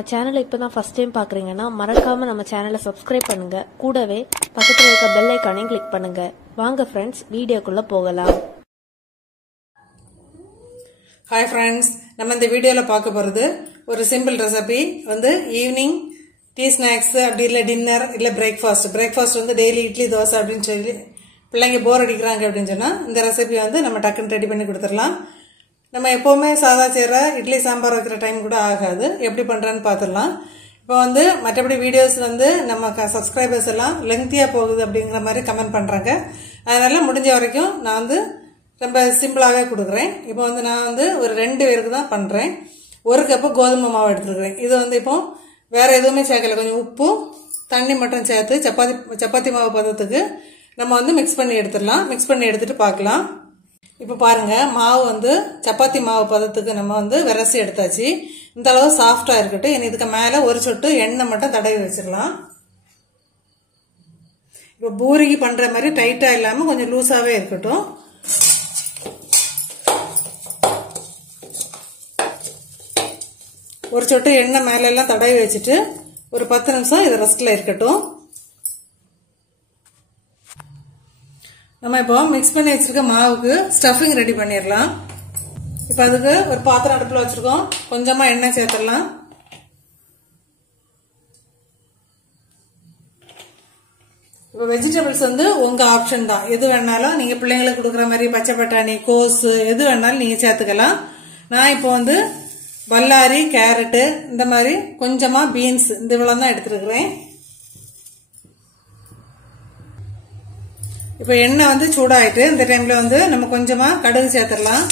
நம்ம சேனலை இப்பதான் ஃபர்ஸ்ட் டைம் பார்க்குறீங்கன்னா மறக்காம நம்ம சேனலை சப்ஸ்கிரைப் பண்ணுங்க. கூடவே பக்கத்தில் இருக்க பெல் ஐக்கானையும் கிளிக் பண்ணுங்க. வாங்க ஃப்ரெண்ட்ஸ், வீடியோக்குள்ள போகலாம். ஹாய் ஃப்ரெண்ட்ஸ், நம்ம இந்த வீடியோவில் பார்க்க போகிறது ஒரு simple recipe. Evening tea snacks, அப்படி இல்லை டின்னர், இல்லை பிரேக்ஃபாஸ்ட் டெய்லி இட்லி தோசை அப்படின்னு சொல்லி பிள்ளைங்க போர் அடிக்கிறாங்க அப்படின்னு சொன்னால் இந்த ரெசிபி நம்ம டக்குன்னு ரெடி பண்ணி கொடுத்துடலாம். நம்ம எப்போவுமே சாதா செய்கிற இட்லி சாம்பார் வைக்கிற டைம் கூட ஆகாது. எப்படி பண்ணுறேன்னு பார்த்துடலாம். இப்போ மற்றபடி வீடியோஸ் நம்ம சப்ஸ்கிரைபர்ஸ் எல்லாம் லெங்க்தியாக போகுது அப்படிங்கிற மாதிரி கமெண்ட் பண்ணுறாங்க. அதனால முடிஞ்ச வரைக்கும் நான் ரொம்ப சிம்பிளாகவே கொடுக்குறேன். இப்போ நான் ஒரு 2 பேருக்கு தான் பண்ணுறேன். 1 கப்பு கோதுமை மாவு எடுத்துருக்கிறேன். இது இப்போ வேறு எதுவுமே சேர்க்கல. கொஞ்சம் உப்பு தண்ணி மட்டும் சேர்த்து சப்பாத்தி மாவு பதத்துக்கு நம்ம மிக்ஸ் பண்ணி எடுத்துடலாம். மிக்ஸ் பண்ணி எடுத்துட்டு பார்க்கலாம். இப்போ பாருங்க, மாவு சப்பாத்தி மாவு பதத்துக்கு நம்ம விரசி எடுத்தாச்சு. இந்த அளவு சாஃப்டா இருக்கட்டும். இனி இதுக்கு மேல ஒரு சொட்டு எண்ணெய் மட்டும் தடவி வச்சிடலாம். இப்போ பூரிக்கு பண்ற மாதிரி டைட்டா இல்லாம கொஞ்சம் லூஸாவே இருக்கட்டும். ஒரு சொட்டு எண்ணெய் மேல எல்லாம் தடவி வச்சுட்டு ஒரு 10 நிமிஷம் இது ரெஸ்ட்ல இருக்கட்டும். நம்ம இப்போ மிக்ஸ் பண்ணி வச்சிருக்க மாவுக்கு ஸ்டஃபிங் ரெடி பண்ணிடலாம். இப்போ அதுக்கு ஒரு பாத்திரம் அடுப்புல வச்சிருக்கோம். கொஞ்சமா எண்ணெய் சேர்த்துடலாம். இப்போ வெஜிடபிள்ஸ் உங்க ஆப்ஷன் தான். எது வேணாலும் நீங்க பிள்ளைங்களுக்கு கொடுக்குற மாதிரி பச்சை பட்டாணி, கோஸ் எது வேணாலும் நீங்க சேர்த்துக்கலாம். நான் இப்போ பல்லாரி, கேரட்டு, இந்த மாதிரி கொஞ்சமா பீன்ஸ் இந்த இவ்வளவு தான் எடுத்துருக்கிறேன். இப்போ எண்ணெய் சூடாயிட்டு இந்த டைம்ல நம்ம கொஞ்சமா கடுகு சேர்த்துடலாம்.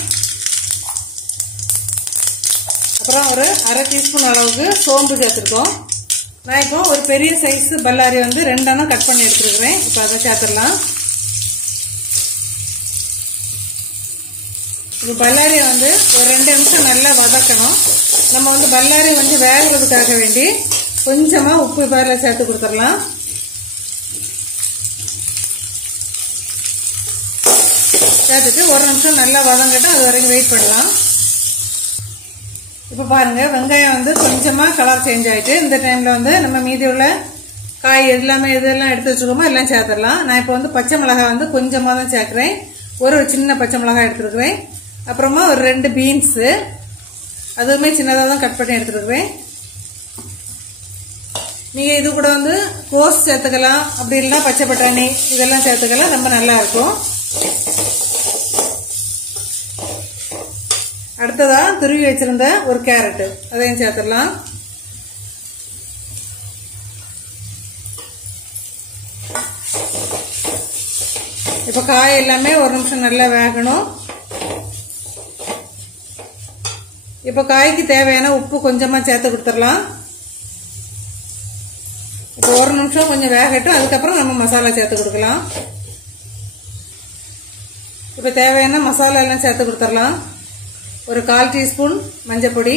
அப்புறம் ஒரு 1/2 டீஸ்பூன் அளவுக்கு சோம்பு சேர்த்துருக்கோம். நான் இப்போ ஒரு பெரிய சைஸ் பல்லாரி 2 கட் பண்ணி எடுத்துருக்கிறேன். இப்போ அதை சேர்த்துடலாம். இப்போ பல்லாரியை ஒரு 2 நிமிஷம் நல்லா வதக்கணும். நம்ம பல்லாரி வேகிறதுக்காக வேண்டி கொஞ்சமா உப்பு பேரில் சேர்த்து கொடுத்துடலாம். சேர்த்துட்டு ஒரு நிமிஷம் நல்லா வதங்கட்டும். அது வரைக்கும் வெயிட் பண்ணலாம். இப்போ பாருங்க, வெங்காயம் கொஞ்சமா கலர் சேஞ்ச் ஆயிட்டு இந்த டைம்ல நம்ம மீதி உள்ள காய் எல்லாமே இதெல்லாம் எடுத்து வச்சுக்கோமோ எல்லாம் சேர்த்துடலாம். நான் இப்போ பச்சை மிளகாய் கொஞ்சமா தான் சேர்க்கிறேன். ஒரு சின்ன பச்சை மிளகாய் எடுத்துருக்கிறேன். அப்புறமா ஒரு 2 பீன்ஸ், அதுவுமே சின்னதாக தான் கட் பண்ணி எடுத்துருக்கிறேன். நீங்க இது கூட கோஸ் சேர்த்துக்கலாம், அப்படி இல்லைன்னா பச்சை பட்டாணி இதெல்லாம் சேர்த்துக்கலாம். ரொம்ப நல்லா இருக்கும். அடுத்ததா துருவி வச்சிருந்த ஒரு கேரட், அதையும் சேர்த்துடலாம். இப்ப காய் எல்லாமே ஒரு நிமிஷம் நல்லா வேகணும். இப்ப காய்க்கு தேவையான உப்பு கொஞ்சமா சேர்த்து கொடுத்துடலாம். இப்ப ஒரு நிமிஷம் கொஞ்சம் வேகட்டும். அதுக்கப்புறம் நம்ம மசாலா சேர்த்து கொடுக்கலாம். இப்ப தேவையான மசாலா எல்லாம் சேர்த்து கொடுத்துடலாம். ஒரு 1/4 டீஸ்பூன் மஞ்சள் பொடி.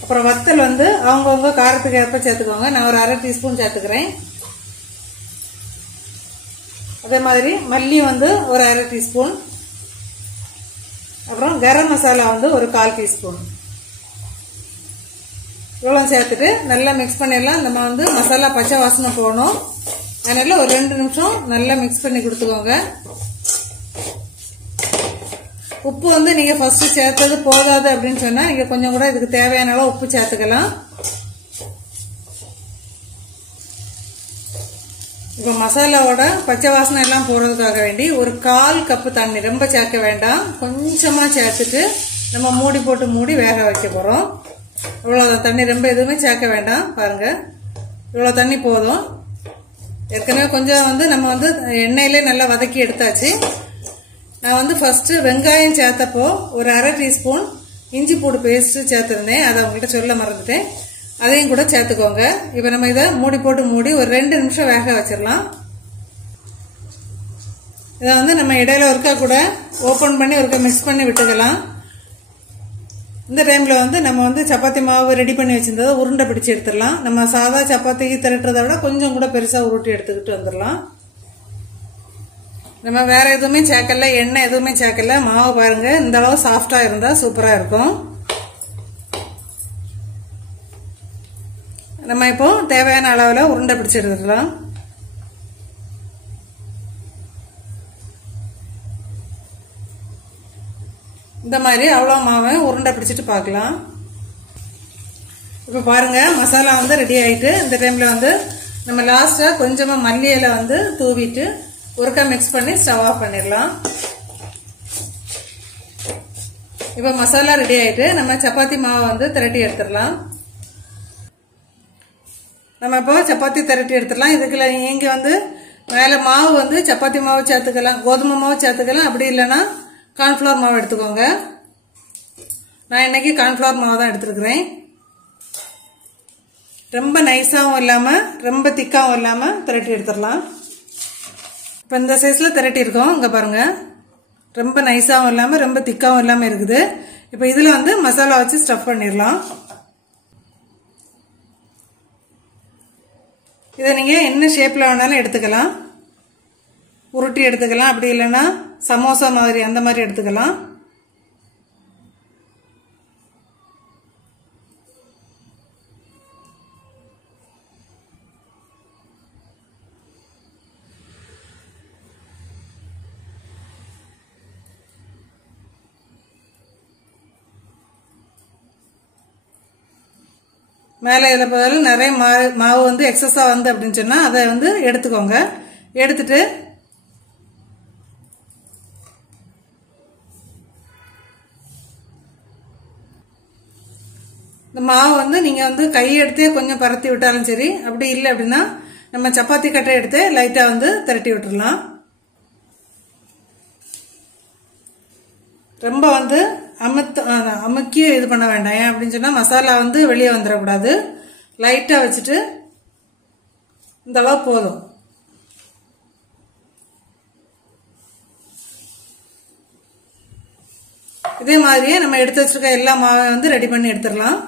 அப்புறம் வத்தல் அவங்கவுங்க காரத்துக்கு ஏற்ப சேர்த்துக்கோங்க. நான் ஒரு 1/2 டீஸ்பூன் சேர்த்துக்கிறேன். அதே மாதிரி மல்லி ஒரு 1/2 டீஸ்பூன். அப்புறம் கரம் மசாலா ஒரு 1/4 டீஸ்பூன். இவ்வளவு சேர்த்துட்டு நல்லா மிக்ஸ் பண்ணிடலாம். நம்ம மசாலா பச்சை வாசனை போகணும். அதனால ஒரு 2 நிமிஷம் நல்லா மிக்ஸ் பண்ணி கொடுத்துக்கோங்க. உப்பு நீங்க ஃபர்ஸ்ட் சேர்த்தது போதாது அப்படின்னு சொன்னா நீங்க கொஞ்சம் கூட இதுக்கு தேவையான அளவு உப்பு சேர்த்துக்கலாம். இப்ப மசாலாவோட பச்சை வாசனை எல்லாம் போறதுக்காக வேண்டி ஒரு 1/4 கப்பு தண்ணி, ரொம்ப சேர்க்க வேண்டாம், கொஞ்சமா சேர்த்துட்டு நம்ம மூடி போட்டு மூடி வேக வைக்க போறோம். இவ்வளவு தண்ணி, ரொம்ப எதுவுமே சேர்க்க வேண்டாம். பாருங்க, இவ்வளவு தண்ணி போதும். ஏற்கனவே கொஞ்சம் நம்ம எண்ணெயிலே நல்லா வதக்கி எடுத்தாச்சு. நான் ஃபர்ஸ்ட் வெங்காயம் சேர்த்தப்போ ஒரு 1/2 டீஸ்பூன் இஞ்சி பூண்டு பேஸ்ட் சேர்த்திருந்தேன். அதை உங்கள்கிட்ட சொல்ல மறந்துட்டேன். அதையும் கூட சேர்த்துக்கோங்க. இப்ப நம்ம இதை மூடி போட்டு மூடி ஒரு 2 நிமிஷம் வேக வச்சிடலாம். இதை நம்ம இடையில ஒருக்கா கூட ஓபன் பண்ணி ஒருக்கா மிக்ஸ் பண்ணி விட்டுக்கலாம். இந்த டைம்ல நம்ம சப்பாத்தி மாவு ரெடி பண்ணி வச்சிருந்ததை உருண்டை பிடிச்சு எடுத்துடலாம். நம்ம சாதா சப்பாத்திக்கு திரட்டுறதை விட கொஞ்சம் கூட பெருசா உருட்டி எடுத்துக்கிட்டு வந்துடலாம். நம்ம வேற எதுவுமே சேர்க்கல, எண்ணெய் எதுவுமே சேர்க்கல. மாவு பாருங்க, இந்த அளவு சாஃப்டா இருந்தா சூப்பரா இருக்கும். நம்ம இப்போ தேவையான அளவில் உருண்டை பிடிச்சி எடுத்துக்கலாம். இந்த மாதிரி அவ்வளோ மாவை உருண்டை பிடிச்சிட்டு பார்க்கலாம். இப்போ பாருங்க மசாலா வந்து ரெடி ஆயிட்டு. இந்த டைம்ல வந்து நம்ம லாஸ்டா கொஞ்சமா மல்லி இலை வந்து தூவிட்டு ஒருக்கா மிக்ஸ் பண்ணி ஸ்டவ் ஆஃப் பண்ணிடலாம். இப்போ மசாலா ரெடி ஆயிட்டு நம்ம சப்பாத்தி மாவை வந்து திரட்டி எடுத்துடலாம். நம்ம இப்போ சப்பாத்தி திரட்டி எடுத்துடலாம். இதுக்குள்ள இங்க வந்து மேல மாவு வந்து சப்பாத்தி மாவு சேர்த்துக்கலாம், கோதுமை மாவு சேர்த்துக்கலாம், அப்படி இல்லைன்னா கார்ன்ஃபிளவர் மாவு எடுத்துக்கோங்க. நான் இன்னைக்கு கார்ன்ஃபிளவர் மாவு தான் எடுத்துருக்கிறேன். ரொம்ப நைஸாவும் இல்லாம ரொம்ப திக்காவும் இல்லாம திரட்டி எடுத்துடலாம். இப்போ இந்த சைஸ்ல திரட்டி இருக்கோம். இங்க பாருங்க, ரொம்ப நைஸாவும் இல்லாம ரொம்ப திக்காவும் இல்லாம இருக்குது. இப்போ இதுல வந்து மசாலா வச்சு ஸ்டஃப் பண்ணிடலாம். இதை நீங்க என்ன ஷேப்ல வேணாலும் எடுத்துக்கலாம். உருட்டி எடுத்துக்கலாம், அப்படி இல்லைன்னா சமோசா மாதிரி அந்த மாதிரி எடுத்துக்கலாம். மேலே இதில் பதில் நிறைய மாவு வந்து எக்ஸஸா வந்து அப்படின்னு சொன்னா அதை வந்து எடுத்துக்கோங்க. எடுத்துட்டு இந்த மாவு வந்து நீங்க வந்து கை எடுத்தே கொஞ்சம் பரத்தி விட்டாலும் சரி, அப்படி இல்லை அப்படின்னா நம்ம சப்பாத்தி கட்டை எடுத்து லைட்டா வந்து திரட்டி விட்டுடலாம். ரொம்ப வந்து அமுக்கி இது பண்ண வேண்டாம். ஏன் அப்படின்னு சொன்னா மசாலா வந்து வெளியே வந்துடக்கூடாது. லைட்டா வச்சுட்டு இந்த அளவு போதும். இதே மாதிரியே நம்ம எடுத்து வச்சிருக்க எல்லா மாவையும் வந்து ரெடி பண்ணி எடுத்துடலாம்.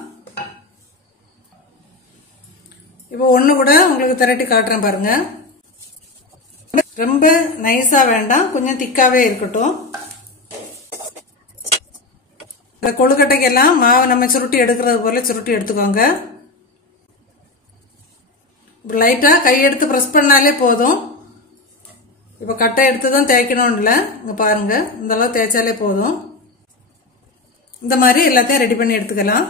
இப்போ ஒண்ணு கூட உங்களுக்கு திரட்டி காட்டுறேன் பாருங்க. ரொம்ப நைஸா வேண்டாம், கொஞ்சம் திக்காவே இருக்கட்டும். இந்த கொழுக்கட்டைக்கு எல்லாம் மாவை நம்ம சுருட்டி எடுக்கிறது போல சுருட்டி எடுத்துக்கோங்க. லைட்டா கை எடுத்து பிரஸ் பண்ணாலே போதும். இப்ப கட்டை எடுத்து தான் தேய்க்கணும் இல்ல, இங்க பாருங்க இந்த அளவு தேய்ச்சாலே போதும். இந்த மாதிரி எல்லாத்தையும் ரெடி பண்ணி எடுத்துக்கலாம்.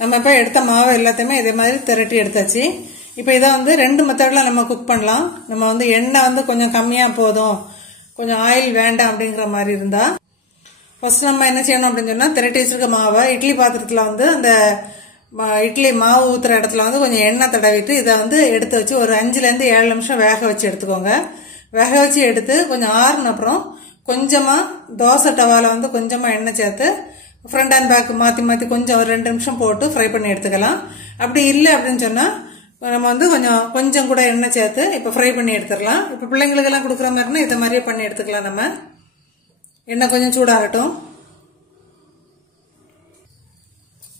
நம்ம இப்ப எடுத்த மாவை எல்லாத்தையுமே இதே மாதிரி திரட்டி எடுத்தாச்சு. இப்ப இதை வந்து ரெண்டு மெத்தட்ல நம்ம குக் பண்ணலாம். நம்ம வந்து எண்ணெய் வந்து கொஞ்சம் கம்மியா போதும், கொஞ்சம் ஆயில் வேண்டாம் அப்படிங்கிற மாதிரி இருந்தா ஃபர்ஸ்ட் நம்ம என்ன செய்யணும் அப்படின்னு சொன்னா, திரட்டி வச்சிருக்க மாவை இட்லி பாத்திரத்துல வந்து அந்த இட்லி மாவு ஊத்துற இடத்துல வந்து கொஞ்சம் எண்ணெய் தடவிட்டு இதை வந்து எடுத்து வச்சு ஒரு 5ல இருந்து 7 நிமிஷம் வேக வச்சு எடுத்துக்கோங்க. வேக வச்சு எடுத்து கொஞ்சம் ஆறுன அப்புறம் கொஞ்சமா தோசை டவால வந்து கொஞ்சமா எண்ணெய் சேர்த்து ஃப்ரண்ட் அண்ட் பேக் மாத்தி மாத்தி கொஞ்சம் ஒரு 2 நிமிஷம் போட்டு ஃப்ரை பண்ணி எடுத்துக்கலாம். அப்படி இல்லை அப்படின்னு சொன்னா நம்ம வந்து கொஞ்சம் கூட எண்ணெய் சேர்த்து இப்ப ஃப்ரை பண்ணி எடுத்துடலாம். இப்ப பிள்ளைங்களுக்கு எல்லாம் கொடுக்குற மாதிரினா இதை மாதிரியே பண்ணி எடுத்துக்கலாம். நம்ம எண்ணெய் கொஞ்சம் சூடாகட்டும்.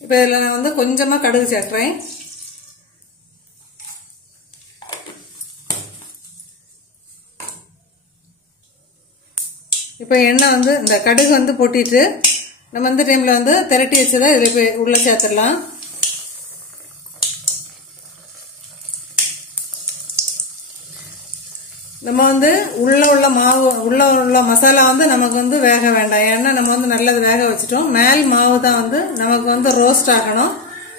இப்ப இதுல நான் வந்து கொஞ்சமா கடுகு சேர்க்கிறேன். இப்ப எண்ணெய் வந்து இந்த கடுகு வந்து பொட்டிட்டு நம்ம இந்த டைம்ல வந்து திரட்டி வச்சதை இதுல உள்ள சேர்த்துடலாம். நம்ம வந்து உள்ள மாவு உள்ள மசாலா வந்து நமக்கு வந்து வேக வேண்டாம். ஏன்னா நம்ம வந்து நல்லது வேக வச்சுட்டோம். மேல் மாவு தான் வந்து நமக்கு வந்து ரோஸ்ட் ஆகணும்.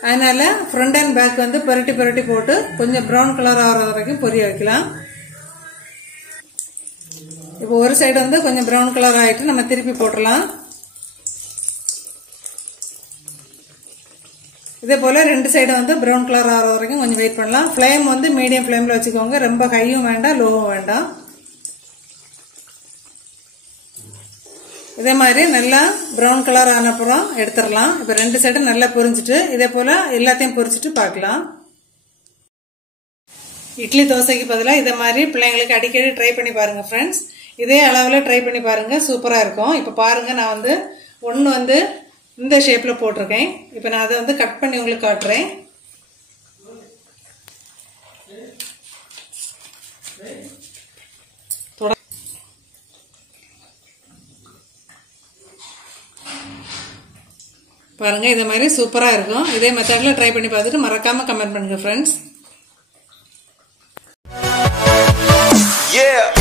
அதனால ஃப்ரண்ட் அண்ட் பேக் வந்து புரட்டி புரட்டி போட்டு கொஞ்சம் ப்ரௌன் கலர் ஆகிற வரைக்கும் பொரிய வைக்கலாம். இப்போ ஒரு சைடு வந்து கொஞ்சம் ப்ரௌன் கலர் ஆயிட்டு நம்ம திருப்பி போட்டுடலாம். இதே போல ரெண்டு சைடு வந்து ப்ரௌன் கலர் ஆகிற வரைக்கும் கொஞ்சம் வெயிட் பண்ணலாம். ஃப்ளேம் வந்து மீடியம் ஃப்ளேம்ல வச்சுக்கோங்க. ரொம்ப ஹையும் வேண்டாம், லோவும் வேண்டாம். இதே மாதிரி நல்லா ப்ரௌன் கலர் ஆனப்புறம் எடுத்துடலாம். இப்ப ரெண்டு சைடு நல்லா பொரிஞ்சிட்டு இதே போல எல்லாத்தையும் பொரிச்சிட்டு பார்க்கலாம். இட்லி தோசைக்கு பதிலாக இதே மாதிரி பிள்ளைங்களுக்கு அடிக்கடி ட்ரை பண்ணி பாருங்க ஃப்ரெண்ட்ஸ். இதே அளவில் ட்ரை பண்ணி பாருங்க, சூப்பரா இருக்கும். இப்ப பாருங்க, நான் வந்து ஒன்னு வந்து இந்த ஷேப்ல போட்டிருக்கேன். இப்ப நான் அதை வந்து கட் பண்ணி உங்களுக்கு காட்டுறேன். பாருங்க இதே மாதிரி சூப்பரா இருக்கும். இதே மெத்தட்ல ட்ரை பண்ணி பார்த்துட்டு மறக்காம கமெண்ட் பண்ணுங்க ஃப்ரெண்ட்ஸ். Yeah.